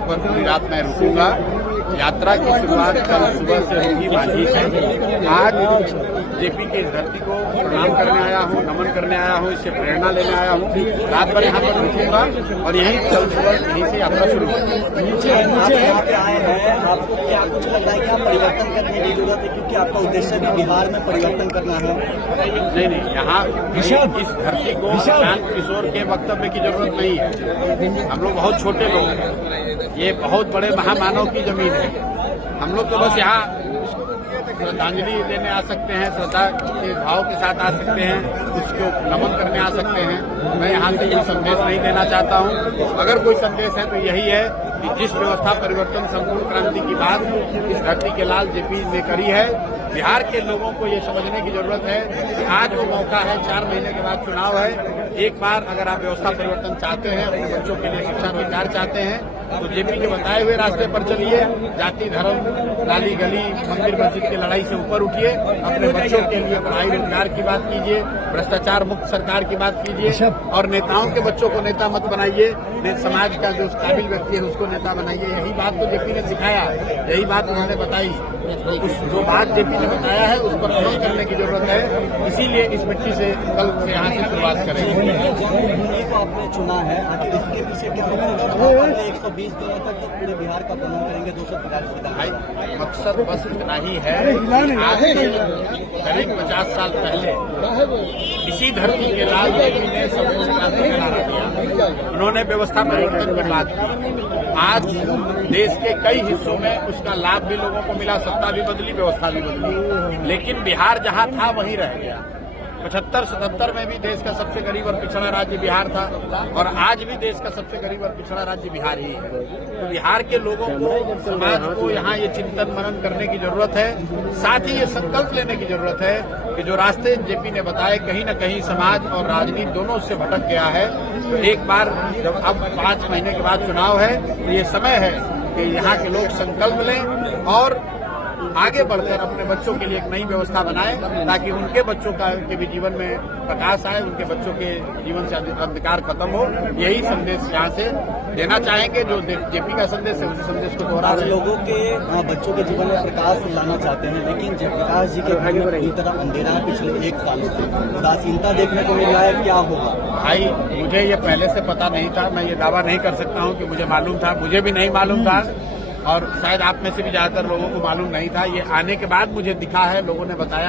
यहाँ पर पूरी रात मैं रुकूंगा। यात्रा की शुरुआत कल सुबह से होगी मांझी से। आज जेपी की इस धरती को प्रणाम करने आया हूँ, नमन करने आया हूँ, इससे प्रेरणा लेने आया हूँ। रात भर यहाँ पर रुकूंगा और यहीं कल सुबह यहीं से यात्रा शुरू होगी। नीचे यहाँ पे आए हैं, आपको क्या कुछ लगता है कि आप परिवर्तन करने की जरूरत है, क्योंकि आपका उद्देश्य भी बिहार में परिवर्तन करना है? नहीं, यहाँ इस धरती को शांत किशोर के वक्तव्य की जरूरत नहीं है। हम लोग बहुत छोटे लोग हैं, ये बहुत बड़े महामानव की जमीन है। हम लोग तो बस यहाँ श्रद्धांजलि देने आ सकते हैं, श्रद्धा के भाव के साथ आ सकते हैं, उसको नमन करने आ सकते हैं। मैं यहाँ से कोई संदेश नहीं देना चाहता हूँ। अगर कोई संदेश है तो यही है कि जिस व्यवस्था परिवर्तन संपूर्ण क्रांति की बात इस धरती के लाल जेपी ने करी है, बिहार के लोगों को ये समझने की जरूरत है कि आज वो मौका है। 4 महीने के बाद चुनाव है। एक बार अगर आप व्यवस्था परिवर्तन चाहते हैं, अपने बच्चों के लिए शिक्षा रोजगार चाहते हैं, तो जेपी के बताए हुए रास्ते पर चलिए। जाति धर्म, नाली गली, मंदिर मस्जिद की लड़ाई से ऊपर उठिए। अपने बच्चों के लिए पढ़ाई रोजगार की बात कीजिए, भ्रष्टाचार मुक्त सरकार की बात कीजिए और नेताओं के बच्चों को नेता मत बनाइए। समाज का जो काबिल व्यक्ति है उसको नेता बनाइए। यही बात तो जेपी ने सिखाया, यही बात उन्होंने बताई। जो बात जेपी ने बताया है उस पर अमल करने की जरूरत है। इसीलिए इस मिट्टी से कल से यहाँ से शुरुआत करेंगे। को आपने चुना है, आखिर इसके पीछे क्या मकसद है? 120 दिनों तक तो पूरे बिहार का भ्रमण करेंगे, 250 भाई मकसद बस इतना ही है। आज से करीब 50 साल पहले इसी धरती के लाल जेपी ने संपूर्ण क्रांति का नारा दिया। उन्होंने व्यवस्था परिवर्तन की बात की। आज देश के कई हिस्सों में उसका लाभ भी लोगों को मिला, सत्ता भी बदली, व्यवस्था भी बदली, लेकिन बिहार जहां था वहीं रह गया। 75-77 में भी देश का सबसे गरीब और पिछड़ा राज्य बिहार था और आज भी देश का सबसे गरीब और पिछड़ा राज्य बिहार ही है। तो बिहार के लोगों को, समाज को यहाँ ये चिंतन मनन करने की जरूरत है। साथ ही ये संकल्प लेने की जरूरत है कि जो रास्ते जेपी ने बताए, कहीं न कहीं समाज और राजनीति दोनों से भटक गया है। तो एक बार जब अब 5 महीने के बाद चुनाव है तो ये समय है कि यहाँ के लोग संकल्प लें और आगे बढ़कर अपने बच्चों के लिए एक नई व्यवस्था बनाएं, ताकि उनके बच्चों के भी जीवन में प्रकाश आए, उनके बच्चों के जीवन से अंधकार खत्म हो। यही संदेश यहाँ से देना चाहेंगे। जो जेपी का संदेश है उसी संदेश को दोहरा रहे हैं। लोगों के बच्चों के जीवन में प्रकाश लाना चाहते हैं, लेकिन जयप्रकाश जी के घर में पूरी तरह अंधेरा है। पिछले 1 साल से उदासीनता देखने को मिल रहा है, क्या होगा? भाई मुझे ये पहले से पता नहीं था, मैं ये दावा नहीं कर सकता हूँ कि मुझे मालूम था। मुझे भी नहीं मालूम था और शायद आप में से भी ज्यादातर लोगों को मालूम नहीं था। ये आने के बाद मुझे दिखा है, लोगों ने बताया